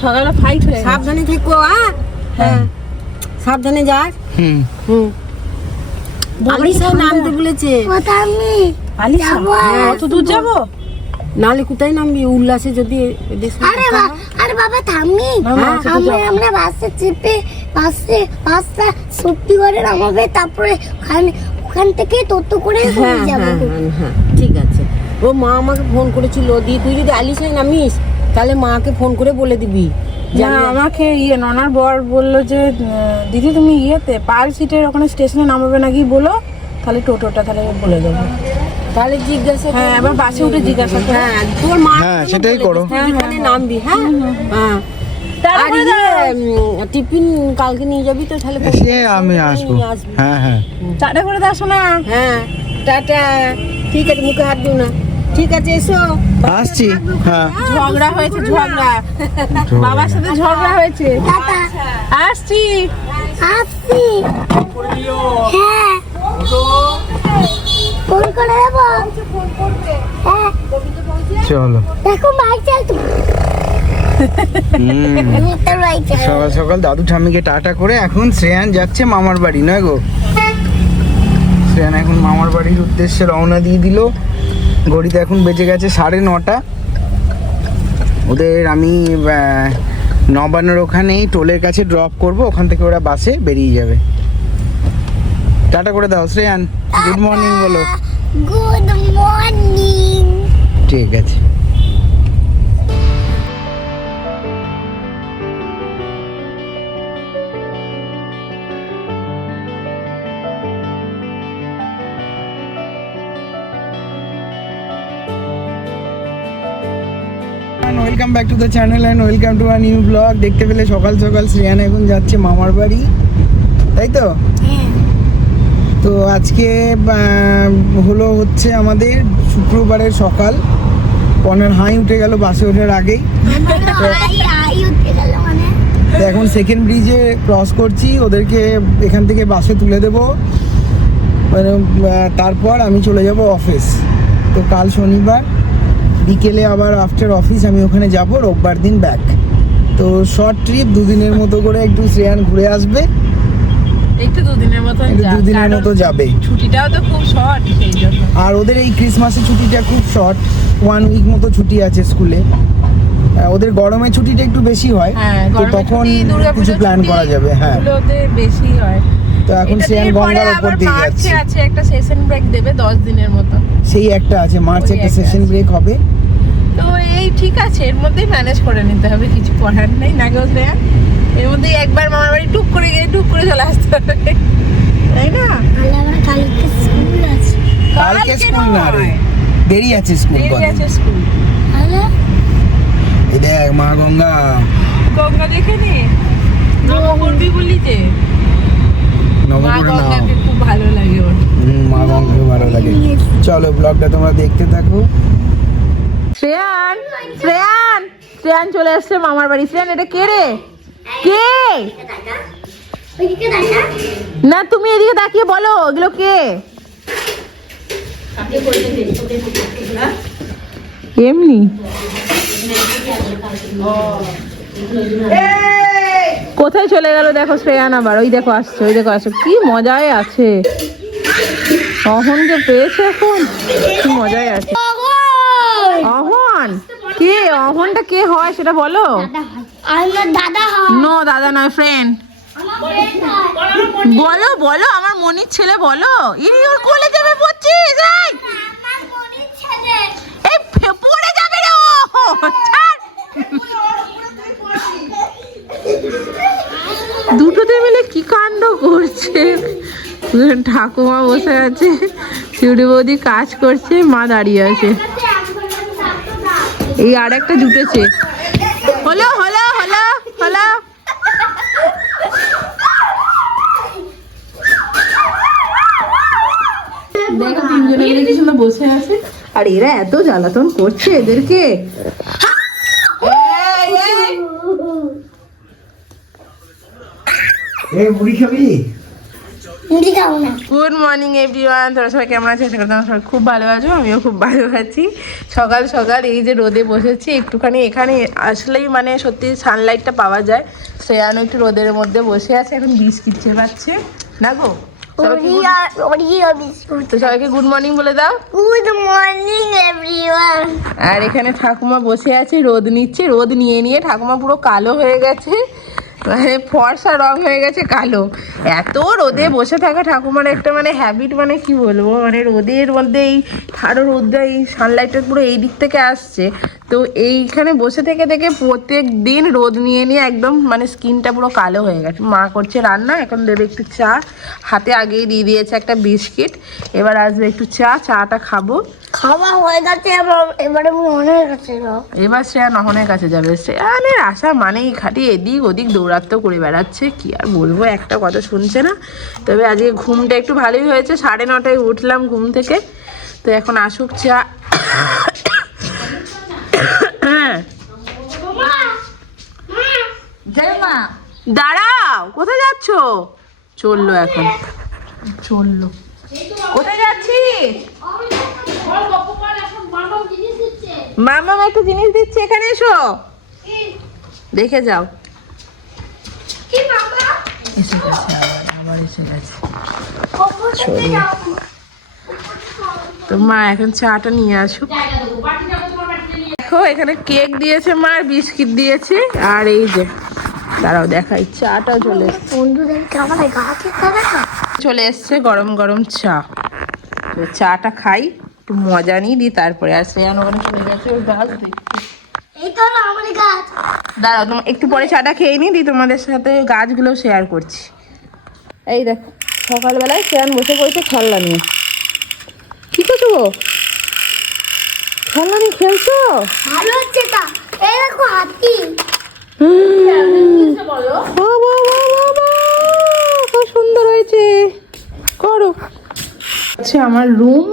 সকালে ফাইট হয়ে সাবধানে থেকো। হ্যাঁ সাবধানে যাস। আলিশা নামতে বলেছে। আলিশা কত দূর যাবো? নালে কোথায় নামবি? উল্লাসে যদি আরে বাবা থামবি। আমরা বাসে চেপে বাসটা সত্যি করে নামাবে, তারপরে ওখান থেকে তত্ত্ব করে যাবো। হ্যাঁ ঠিক আছে। ও মা আমাকে ফোন করেছিল, তুই যদি আলিশায় নামিস তাহলে মাকে ফোন করে বলে দিবি। আমাকে ননার বর বললো যে দিদি তুমি পার্ল সিটের ওখানে স্টেশনে নামাবে নাকি বলো, তাহলে টোটোটা তাহলে বলে দেবো। তাহলে জিজ্ঞাসা হ্যাঁ এবার বাসে উঠে জিজ্ঞাসা করো। হ্যাঁ তোর মা সেটাই করো। নামবি। হ্যাঁ টিফিন কালকে নিয়ে যাবি তো? তাহলে আমি আসবো। হ্যাঁ টাটা করে দাও শোনা। হ্যাঁ টাটা। ঠিক আছে, মুখে হাত দিও না। ঠিক আছে এসো। আসছি। হ্যাঁ ঝগড়া হয়েছে, ঝগড়া বাবার সাথে ঝগড়া হয়েছে। আসছি। হ্যাঁ ফোন করে দেবো। চলো দেখো মাইক চালতো। সকাল সকাল দাদু ঠাম্মিকে টাটা করে এখন শ্রেয়ান যাচ্ছে মামার বাড়ি, নয় গো? শ্রেয়ান এখন মামার বাড়ির উদ্দেশ্যে রওনা দিয়ে দিল। ঘড়িতে এখন বেজে গেছে 9:30। ওদের আমি নবান্নর ওখানেই টোলের কাছে ড্রপ করব, ওখান থেকে ওরা বাসে বেরিয়ে যাবে। টাটা করে দাও শ্রেয়ান। গুড মর্নিং বলো। Good morning. ঠিক আছে। Welcome back to the channel and welcome to a new blog. দেখতে পেলে সকাল সকাল শ্রেয়ান এখন যাচ্ছে মামার বাড়ি, তাই তো? তো আজকে হচ্ছে আমাদের শুক্রবারের সকাল। পনের হাই উঠে গেল বাসে ওঠার আগেই। এখন সেকেন্ড ব্রিজে ক্রস করছি, ওদেরকে এখান থেকে বাসে তুলে দেবো, তারপর আমি চলে যাব অফিস। তো কাল শনিবার বিকেলে আবার আফটার অফিস আমি ওখানে যাব, রোববার দিন ব্যাক। তো শর্ট ট্রিপ, 2 দিনের মতো করে একটু শ্রেয়ান ঘুরে আসবে। একটু 2 দিনের মতো যাবে। ছুটিটাও তো খুব শর্ট, সেই জন্য। আর ওদের এই ক্রিসমাসের ছুটিটা খুব শর্ট, 1 উইক মতো ছুটি আছে স্কুলে। ওদের গরমের ছুটিটা একটু বেশি হয়, তো তখন কিছু প্ল্যান করা যাবে। হ্যাঁ বেশি হয়। তো এখন শ্রেয়ান গঙ্গার উপর দিয়ে যাচ্ছে। আছে একটা সেশন ব্রেক দেবে 10 দিনের মতো। সেই একটা আছে, মার্চে একটা সেশন ব্রেক হবে। তো এই ঠিক আছে, এর মধ্যেই ম্যানেজ করে নিতে হবে, কিছু করার নেই। না গো শ্রেয়া, এর মধ্যেই একবার মামার বাড়ি টুক করে গিয়ে টুক করে চলে আসতে হবে, তাই না? কালকে স্কুল না রে, দেরি আছে স্কুল। এই দেখ মা গঙ্গা দেখে নি, নবম করবি বলি যে মা গঙ্গাকে খুব ভালো লাগে ওর। মা গঙ্গাকে ভালো লাগে। চলো ব্লগটা তোমরা দেখতে থাকো। শ্রেয়ান চলে আসছে মামার বাড়ি। শ্রেয়ান এটা কে রে? কে? না তুমি এদিকে তাকিয়ে বলো এগুলো কে? এমনি কোথায় চলে গেল দেখো শ্রেয়ান আবার। ওই দেখো আসছে, ওই দেখো আসছে। কি মজায় আছে অহনকে পেয়েছে, এখন কি মজায় আছে। অহন কে? অহনটা কে হয় সেটা বলো। নো দাদা নয়, ফ্রেন্ড। বলো বলো, আমার মনির ছেলে বলো। ইনি ওর কোলে যাবে পড়ছিস? এই পড়ে যাবে রে। ও দুটোতে মিলে কি কাণ্ড করছে। ঠাকুমা বসে আছে, শিউড়ি বৌদি কাজ করছে, মা দাঁড়িয়ে আছে। এই আর একটা জুটেছে। হলো হলো হলো হলো। দেখো তিনজনে মিলে কি সুন্দর বসে আছে, আর এরা এত জ্বালাতন করছে এদেরকে। মুড়ি খাবি? মুড়ি খাবো না। গুড মর্নিং এভরিওয়ান, তোরা সবাই কেমন আছো? আশা করি তোমরা সবাই খুব ভালো আছো, আমিও খুব ভালো আছি। সকাল সকাল এই যে রোদে বসেছি একটুখানি, এখানে আসলেই মানে সত্যি সানলাইটটা পাওয়া যায়। শ্রেয়ানো একটু রোদের মধ্যে বসে আছে, এখন বিস্কিট খেয়ে পাচ্ছে না গো। তো সবাইকে গুড মর্নিং বলে দাও। Good morning everyone. আর এখানে ঠাকুমা বসে আছে, রোদ নিচ্ছে। রোদ নিয়ে নিয়ে ঠাকুমা পুরো কালো হয়ে গেছে, মানে ফর্সা রং হয়ে গেছে কালো। এত রোদে বসে থাকা ঠাকুমার একটা মানে হ্যাবিট, মানে কি বলবো, মানে রোদের মধ্যে এই ঠাড়ো রোদটা, এই সানলাইটটা পুরো এই দিক থেকে আসছে। তো এইখানে বসে থেকে থেকে প্রত্যেক দিন রোদ নিয়ে নিয়ে একদম মানে স্কিনটা পুরো কালো হয়ে গেছে। মা করছে রান্না, এখন দেবে একটু চা, হাতে আগেই দিয়ে দিয়েছে একটা বিস্কিট। এবার আসবে একটু চাটা খাবো। খাওয়া হয়ে গেছে, এবারে মনের কাছে যাও। এবার শ্রেয়া নহনের কাছে যাবে। শ্রেয়ানের আশা মানেই খাটি এদিক ওদিক দৌড়াত্ম করে বেড়াচ্ছে, কি আর বলবো, একটা কথা শুনছে না। তবে আজকে ঘুমটা একটু ভালোই হয়েছে, 9:30 উঠলাম ঘুম থেকে। তো এখন আসুক চা। দাঁড়াও, কোথায় যাচ্ছ? চললো এখন, চললো। কোথায় যাচ্ছিস? মামা একটা জিনিস দিচ্ছে, এখানে এসো, দেখে যাও। এসে গেছে, আবার এসে গেছে। তো মা এখন চাটা নিয়ে আসুক। দেখো এখানে কেক দিয়েছে মা, আর বিস্কিট দিয়েছে। আর এই যে দাঁড়াও দেখাই, চাটা চলে এসছে। চলে এসছে গরম গরম চা। তো চাটা খাই, একটু মজা নিই, দিই তারপরে। আর শ্রেয়ান ওখানে চলে গেছে ওর গাছ দেখতে। এই তো হলো আমাদের গাছ। দাঁড়াও, তোমার একটু পরে চাটা খেয়ে নিই, দিই তোমাদের সাথে গাছগুলো শেয়ার করছি। এই দেখো সকালবেলায় শ্রেয়ান বসে পড়েছে খেলনা নিয়ে। কি করছো গো? খেলনা নিয়ে খেলছো? ভালো হচ্ছে তা। এই দেখো হাতি। খুব সুন্দর হয়েছে, করো। আচ্ছা, আমার রুম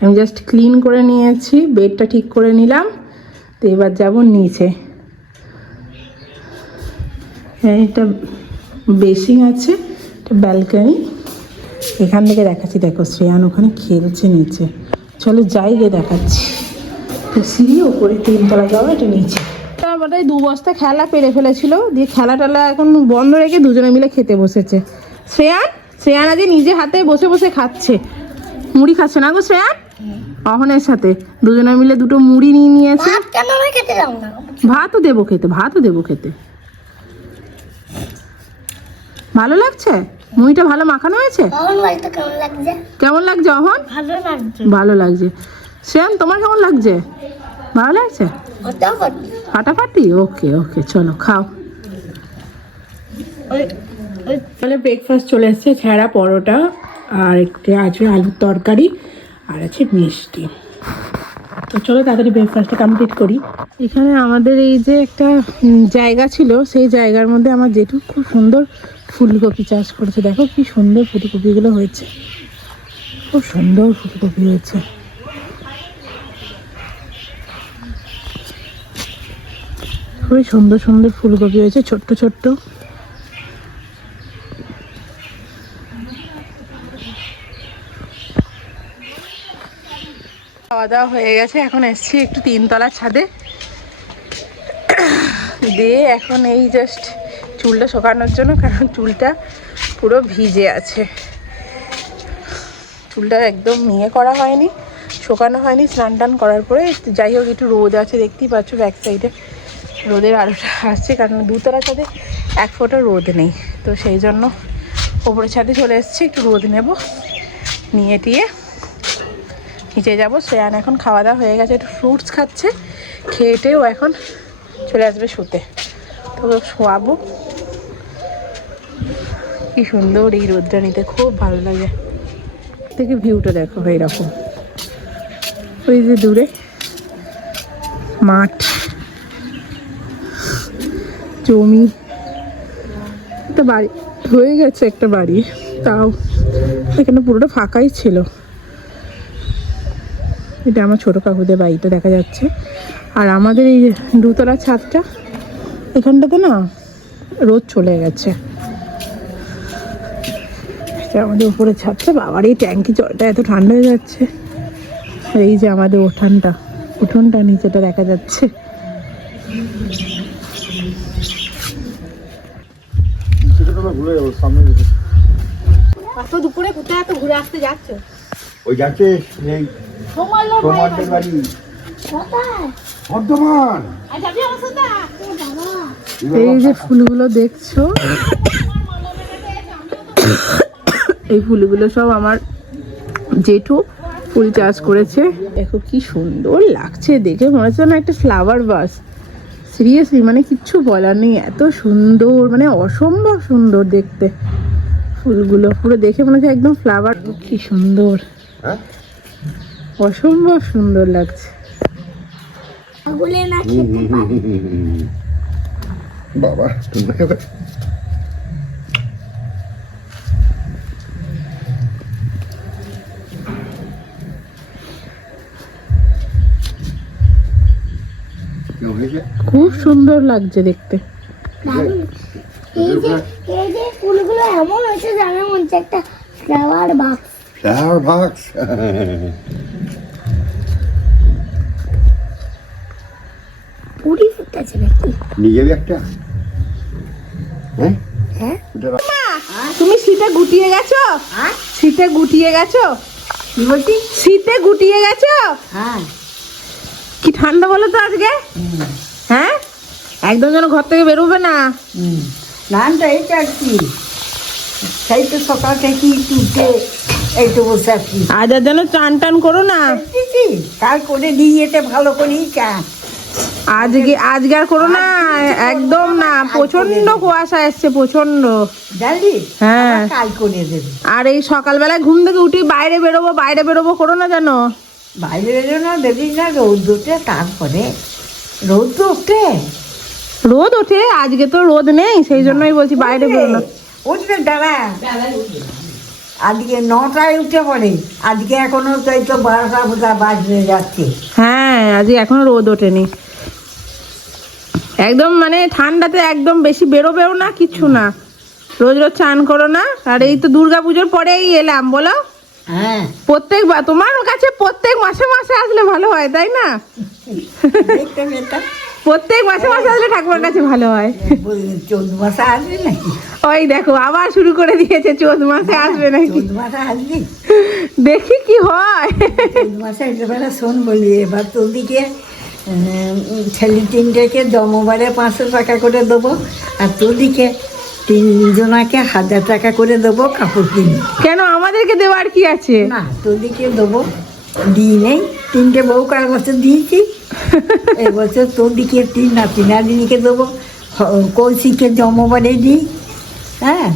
আমি জাস্ট ক্লিন করে নিয়েছি, বেডটা ঠিক করে নিলাম। তো এবার যাব নিচে। হ্যাঁ, এটা বেসিং আছে, এটা ব্যালকনি। এখান থেকে দেখাচ্ছি, দেখো শ্রেয়ান ওখানে খেলছে নিচে। চলো যাই গিয়ে দেখাচ্ছি। সিঁড়ি ওপরে 3 তলা যাওয়া, এটা নিচে। আমাদের 2 বস্তা খেলা পেরে ফেলেছিল, দিয়ে খেলা টেলা এখন বন্ধ রেখে দুজনে মিলে খেতে বসেছে। শ্রেয়ান আজ নিজে হাতে বসে বসে খাচ্ছে, মুড়ি খাচ্ছে না গো শ্রেয়ান? অহনের সাথে দুজনে মিলে 2টো মুড়ি নিয়ে নিয়েছে। ভাত কেন আমি খেতে যাবো না? ভাতও দেবো খেতে। ভালো লাগছে? মুড়িটা ভালো মাখানো হয়েছে? অহন বাড়িতে কেমন লাগছে? কেমন লাগছে অহন? ভালো লাগছে। ভালো লাগছে। শ্রেয়ান তোমার কেমন লাগছে? ভালো লাগছে? ফাটাফাটি। ওকে, চলো খাও। তাহলে ব্রেকফাস্ট চলে এসছে, ছেঁড়া পরোটা আর একটু আছে আলুর তরকারি আর আছে মিষ্টি। তো চলো তাড়াতাড়ি ব্রেকফাস্টটা কমপ্লিট করি। এখানে আমাদের এই যে একটা জায়গা ছিল, সেই জায়গার মধ্যে আমার জেঠু খুব সুন্দর ফুলকপি চাষ করেছে। দেখো কি সুন্দর ফুলকপিগুলো হয়েছে, খুব সুন্দর ফুলকপি হয়েছে। খুবই সুন্দর সুন্দর ফুলকপি হয়েছে, ছোট্ট ছোট্ট। খাওয়া দাওয়া হয়ে গেছে, এখন এসছি একটু 3 তলার ছাদে। দিয়ে এখন এই জাস্ট চুলটা শুকানোর জন্য, কারণ চুলটা পুরো ভিজে আছে। চুলটা একদম নিয়ে করা হয়নি, শুকানো হয়নি, স্নান টান করার পরে। যাই হোক, একটু রোদ আছে, দেখতেই পাচ্ছ ব্যাক সাইডে রোদের আলোটা আসছে, কারণ 2 তলার ছাদে 1 ফোঁটা রোদ নেই। তো সেই জন্য ওপরের ছাদে চলে এসেছি, একটু রোদ নেব, নিয়ে টিয়ে নিচে যাবো। শ্রেয়ান এখন খাওয়া দাওয়া হয়ে গেছে, একটু ফ্রুটস খাচ্ছে, খেয়েটেও এখন চলে আসবে শুতে। তো শোয়াবো। কি সুন্দর এই রোদটা নিতে, খুব ভালো লাগে। থেকে ভিউটা দেখো এইরকম, ওই যে দূরে মাঠ, জমি, একটা বাড়ি হয়ে গেছে, একটা বাড়ি, তাও এখানে পুরোটা ফাঁকাই ছিল। এটা আমার ছোটো কাকুদের বাড়িটা দেখা যাচ্ছে। আর আমাদের এই 2 তলার ছাদটা, এখানটাতে না রোদ চলে গেছে, এটা আমাদের উপরে ছাদটা, বাবার এই ট্যাঙ্কি জলটা এত ঠান্ডা হয়ে যাচ্ছে। এই যে আমাদের উঠোনটা নিচেটা দেখা যাচ্ছে। দুপুরে কোথায় এত ঘুরে আসতে যাচ্ছ? ওই যাচ্ছে এই তোমাদের বাড়ি বর্ধমান। এই যে ফুলগুলো দেখছো, এই ফুলগুলো সব আমার জেঠু ফুল চাষ করেছে। দেখো কি সুন্দর লাগছে দেখে, মনে হচ্ছে না একটা ফ্লাওয়ার বাস। সিরিয়াসলি মানে কিচ্ছু বলার নেই, এত সুন্দর, মানে অসম্ভব সুন্দর দেখতে ফুলগুলো। পুরো দেখে মনে হচ্ছে একদম ফ্লাওয়ার। কি সুন্দর, অসম্ভব সুন্দর লাগছে। বাবা খুব সুন্দর লাগছে দেখতে। এই যে ফুলগুলো এমন হয়েছে জানার মধ্যে একটা ফ্লাওয়ার বাক্স। ফ্লাওয়ার বাক্স পুরি ফুটেছে নাকি? নিয়ে যাবি একটা? হ্যাঁ হ্যাঁ তুমি শীতে গুটিয়ে গেছো? শীতে গুটিয়ে গেছো? কি বলছি? শীতে গুটিয়ে গেছো? হ্যাঁ। কি ঠান্ডা বলো তো আজকে? হ্যাঁ, একদম যেন ঘর থেকে বেরোবে না। নানটা এইটা কি, সেই তো সকাল থেকে তুলতে এই তো বসে আছি। আজ আর যেন চান টান করো না। কাল করে দিয়েতে ভালো করেই চা। আজকে আর করো না, একদম না। প্রচন্ড কুয়াশা এসছে, প্রচন্ড। জানলি? হ্যাঁ। আবার কাল করে দেবে। আর এই সকালবেলায় ঘুম থেকে উঠি বাইরে বেরোবো করো না যেন। বাইরে বেরোনো দেবি না, রোদ ওঠে, তারপরে রোদ তো ওঠে। রোদ ওঠে, আজকে তো রোদ নেই, সেই জন্যই বলছি বাইরে বেরোনো। উঠবে দাঁড়া, আজকে 9টায় উঠে পড়ে। আজকে এখনো তো এই তো 12টা বোধহয় বাজতে যাচ্ছে। হ্যাঁ, আজকে এখনো রোদ ওঠেনি। একদম মানে ঠান্ডাতে একদম বেশি বেরোবেও না, কিচ্ছু না। রোজ চান করো না। আর এই তো দুর্গাপুজোর পরেই এলাম, বলো। হ্যাঁ, তোমার কাছে প্রত্যেক মাসে আসলে ভালো হয়, তাই না? দেখতে বেটা প্রত্যেক মাসে আসলে ঠাকুমার কাছে ভালো হয়। 14 মাসে আসবে নাকি? ওই দেখো আবার শুরু করে দিয়েছে, 14 মাসে আসবে নাকি। 14 মাসে আসবি? দেখি কি হয়। 14 মাসে একেবারে শোন বলি, এবার তোর দিকে ছেলে 3টেকে জমবারে 500 টাকা করে দেবো, আর তোর দিকে 3 জনাকে 1000 টাকা করে দেবো কাপড় কিনে। কেন আমাদেরকে দেওয়ার কি আছে? না, তোর দিকে দেবো, দিই নেই। 3টে বউ কার বছর দিয়েছি, এবছর তোর দিকে 3 নাতি নাতনিকে দেবো। কৌশিকে জমবারে দিই, হ্যাঁ,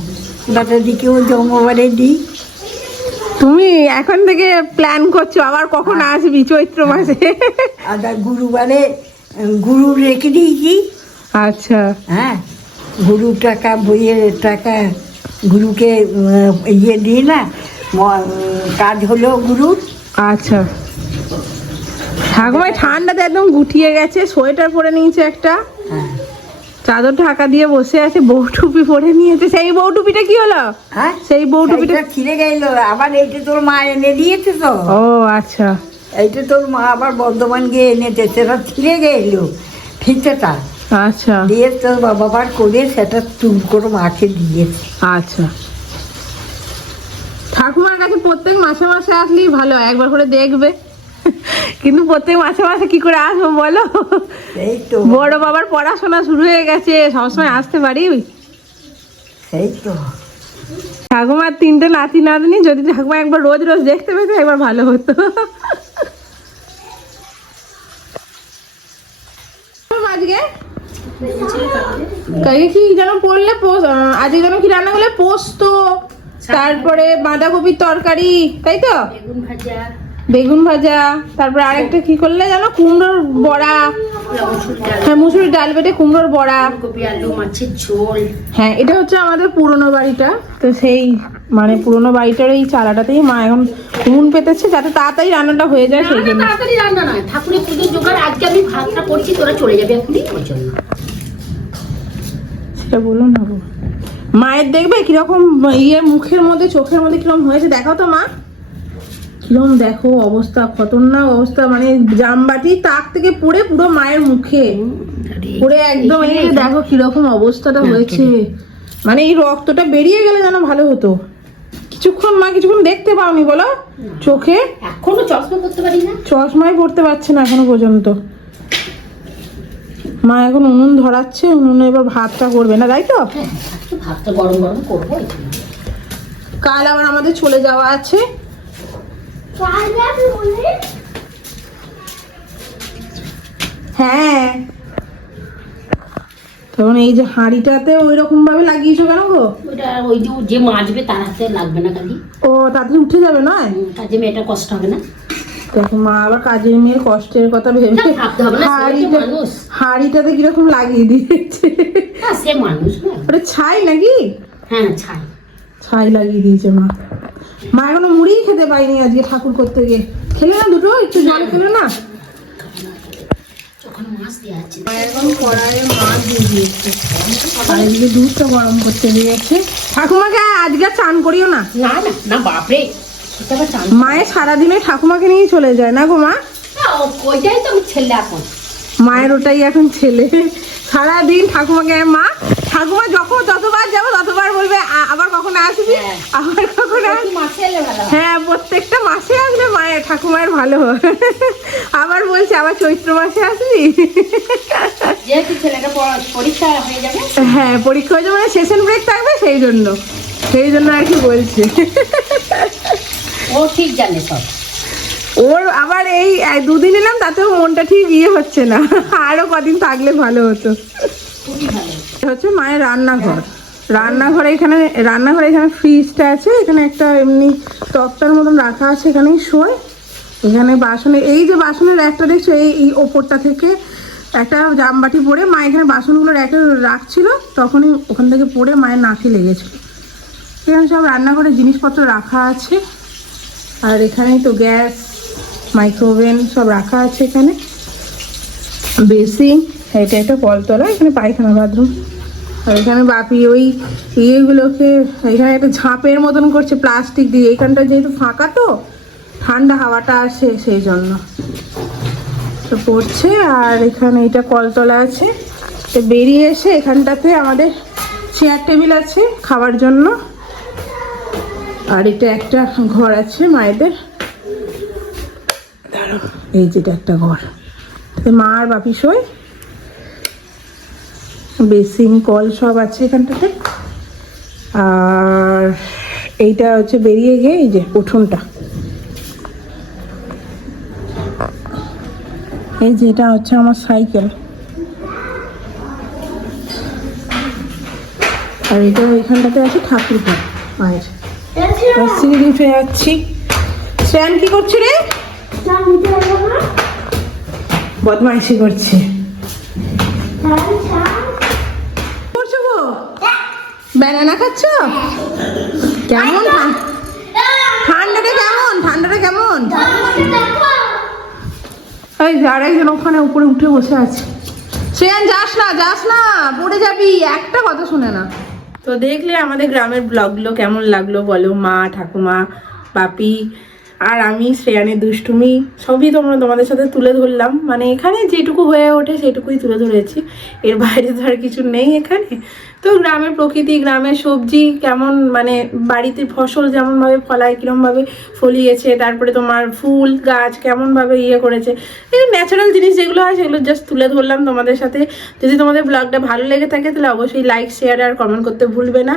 বেটার দিকেও জমবারে দিই। তুমি এখন থেকে প্ল্যান করছো আবার কখন আসবি? চৈত্র মাসে। আর গুরুবারে গুরু রেখে দিয়েছি। আচ্ছা। হ্যাঁ, গুরুর টাকা, বইয়ের টাকা গুরুকে ইয়ে দিই না, কাজ হলো গুরুর। আচ্ছা। ঠাকুমায় ঠান্ডাতে একদম গুটিয়ে গেছে, সোয়েটার পরে নিয়েছে একটা, হ্যাঁ। চাদর ঢাকা দিয়ে বসে আছে, বউ টুপি পরে নিয়েছে। সেই বউ টুপিটা কি হলো? হ্যাঁ, সেই বউ টুপিটা ছিঁড়ে গেল। আবার এইটা তোর মা এনে দিয়েছে তো। ও আচ্ছা। এইটা তোর মা আবার বর্ধমান গিয়ে এনেছে, সেটা ছিঁড়ে গেল ফিতেটা। আচ্ছা দিয়ে তোর বাবা করে সেটা চুল করে মাকে দিয়েছে। আচ্ছা। ঠাকুমার কাছে প্রত্যেক মাসে আসলেই ভালো হয়, একবার করে দেখবে। কিন্তু প্রত্যেক মাসে কি করে আসবো বলো? সেই তো, বড় বাবার পড়াশোনা শুরু হয়ে গেছে, সবসময় আসতে পারি? সেই তো। ঠাকুমার 3টে নাতি নাতনি, যদি ঠাকুমা একবার রোজ দেখতে পেতো একবার ভালো হতো। আজকে কি যেন পড়লে, আজকে যেন কি রান্না করলে? পোস্ত, তারপরে বাঁধাকপির তরকারি, তাই তো? বেগুন ভাজা, তারপরে আরেকটা কি করলে জানো? কুমড়োর বড়া। হ্যাঁ, মুসুরির ডাল বেটে কুমড়োর বড়া, আলু মাছের ঝোল। হ্যাঁ, এটা হচ্ছে আমাদের পুরনো বাড়িটা। তো সেই মানে পুরনো বাড়িটার এই চালাটাতেই মা এখন উনুন পেতেছে, যাতে তাড়াতাড়ি রান্নাটা হয়ে যায়, সেই জন্য। তাড়াতাড়ি রান্না নয়, ঠাকুরের পুজোর জোগাড়। আজকে আমি ভাতটা করছি, তোরা চলে যাবে এখনই ওর জন্য। সেটা বলো না গো। মায়ের দেখবে কিরকম ইয়ে মুখের মধ্যে চোখের মধ্যে কিরকম হয়েছে, দেখো তো মা কিরকম, দেখো অবস্থা, খতরনাক অবস্থা, মানে জামবাটি তাক থেকে পড়ে পুরো মায়ের মুখে পড়ে একদম, এই যে দেখো কিরকম অবস্থাটা হয়েছে, মানে এই রক্তটা বেরিয়ে গেলে যেন ভালো হতো। কিছুক্ষণ মা কিছুক্ষণ দেখতে পাওনি বলো চোখে? এখনো চশমা করতে পারি না, চশমাই পড়তে পারছে না এখনো পর্যন্ত। মা এখন উনুন ধরাচ্ছে, উনুনে এবার ভাতটা করবে না, তাই তো? ভাতটা গরম গরম করবো। কাল আবার আমাদের চলে যাওয়া আছে। হ্যাঁ, তখন এই যে হাঁড়িটাতে ওই রকম ভাবে লাগিয়েছো কেন গো? ওইটা ওই যে মাজবে তার হাতে লাগবে না খালি। ও তাড়াতাড়ি উঠে যাবে নয়? কাজে মেয়েটা কষ্ট হবে না। দেখো মা আবার কাজের মেয়ের কষ্টের কথা ভেবে ভাবতে হবে না, মানুষ। হাঁড়িটাতে কিরকম লাগিয়ে দিয়েছে। সে মানুষ না, ওটা ছাই নাকি? হ্যাঁ ছাই। ছাই লাগিয়ে দিয়েছে মা। মা এখনো মুড়িই খেতে পাইনি আজকে ঠাকুর করতে গিয়ে। খেলে না দুটো, একটু জল খেলে না? ওখানে মাছ দেওয়া আছে। এখন কড়াইয়ে মাছ দিয়ে দিয়েছে, আর এদিকে দুধটা গরম করতে দিয়েছে। ঠাকুমাকে আজকে চান করিও না। না না না, বাপরে, মায়ের সারাদিনে ঠাকুমাকে নিয়ে চলে যায় না গো মা? ওইটাই তো ছেলে এখন। মায়ের ওটাই এখন ছেলে, সারাদিন ঠাকুমাকে। মা ঠাকুমা যখন যতবার যাবো ততবার বলবে আবার কখন আসবি, আবার কখন আসবি। হ্যাঁ, প্রত্যেকটা মাসে আসলে মায়ের ঠাকুমার ভালো হয়। আবার বলছে আবার চৈত্র মাসে আসবি। যেহেতু ছেলেটা পরীক্ষা হয়ে যাবে, হ্যাঁ পরীক্ষা হয়ে যাবে, মানে সেশন ব্রেক থাকবে, সেই জন্য আর কি বলছে। ও ঠিক জানে সব। ওর আবার এই দুদিন এলাম তাতেও মনটা ঠিক ইয়ে হচ্ছে না, আরো কদিন থাকলে ভালো হতো। হচ্ছে মায়ের রান্নাঘরে এখানে ফ্রিজটা আছে, এখানে একটা এমনি তক্তার মতন রাখা আছে, এখানেই শোয়। এখানে বাসনে, এই যে বাসনের একটা দেখছো, এই ওপরটা থেকে একটা জামবাটি পড়ে মা এখানে বাসনগুলো রাখছিল, তখনই ওখান থেকে পড়ে মায়ের নাকে লেগেছিল। এখানে সব রান্নাঘরের জিনিসপত্র রাখা আছে, আর এখানেই তো গ্যাস, মাইক্রোওভেন সব রাখা আছে। এখানে বেসিন, এটা একটা কলতলা, এখানে পায়খানা বাথরুম। আর এখানে বাপি ওই ইয়েগুলোকে এখানে একটা ঝাঁপের মতন করছে প্লাস্টিক দিয়ে, এখানটা যেহেতু ফাঁকা তো ঠান্ডা হাওয়াটা আসে সেই জন্য তো পড়ছে। আর এখানে এটা কলতলা আছে, তো বেরিয়ে এসে এখানটাতে আমাদের চেয়ার টেবিল আছে খাওয়ার জন্য। আর এটা একটা ঘর আছে মায়েদের, এই যেটা একটা ঘর, মা আর বাপি শোয়। বেসিন কল সব আছে এখানটাতে। আর এইটা হচ্ছে বেরিয়ে গিয়ে এই যে উঠোনটা, এই যেটা হচ্ছে আমার সাইকেল। আর এটা এখানটাতে আছে ঠাকুর ঘর মায়ের। সিঁড়ি উঠে যাচ্ছি। শ্রেয়ান কি করছি রে? বদমাইশি করছে। করছো গো? ব্যানানা খাচ্ছ? কেমন ঠান্ডাটা কেমন? এই আরেকজন ওখানে উপরে উঠে বসে আছে। শ্রেয়ান যাস না পড়ে যাবি, একটা কথা শুনে না। তো দেখলে আমাদের গ্রামের ব্লগগুলো কেমন লাগলো বলো? মা, ঠাকুমা, বাপি আর আমি, শ্রেয়ানের দুষ্টুমি সবই তোমাদের সাথে তুলে ধরলাম। মানে এখানে যেটুকু হয়ে ওঠে সেটুকুই তুলে ধরেছি, এর বাইরে তো আর কিছু নেই এখানে। তো গ্রামের প্রকৃতি, গ্রামের সবজি কেমন, মানে বাড়িতে ফসল যেমনভাবে ফলায় কীরমভাবে ফলিয়েছে, তারপরে তোমার ফুল গাছ কেমনভাবে ইয়ে করেছে, এই ন্যাচারাল জিনিস যেগুলো হয় সেগুলো জাস্ট তুলে ধরলাম তোমাদের সাথে। যদি তোমাদের ব্লগটা ভালো লেগে থাকে তাহলে অবশ্যই লাইক, শেয়ার আর কমেন্ট করতে ভুলবে না।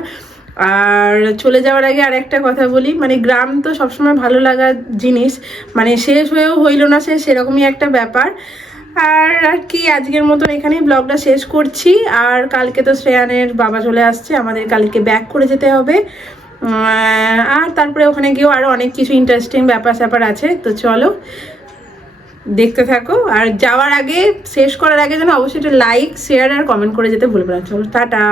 আর চলে যাওয়ার আগে আর একটা কথা বলি, মানে গ্রাম তো সবসময় ভালো লাগার জিনিস, মানে শেষ হয়েও হইল না সেরকমই একটা ব্যাপার। আর কি আজকের মতন এখানেই ব্লগটা শেষ করছি। আর কালকে তো শ্রেয়ানের বাবা চলে আসছে, আমাদের কালকে ব্যাক করে যেতে হবে। আর তারপরে ওখানে গিয়েও আরও অনেক কিছু ইন্টারেস্টিং ব্যাপার আছে। তো চলো দেখতে থাকো। আর যাওয়ার আগে, শেষ করার আগে যেন অবশ্যই একটা লাইক, শেয়ার আর কমেন্ট করে যেতে ভুলবে না। চলো টাটা।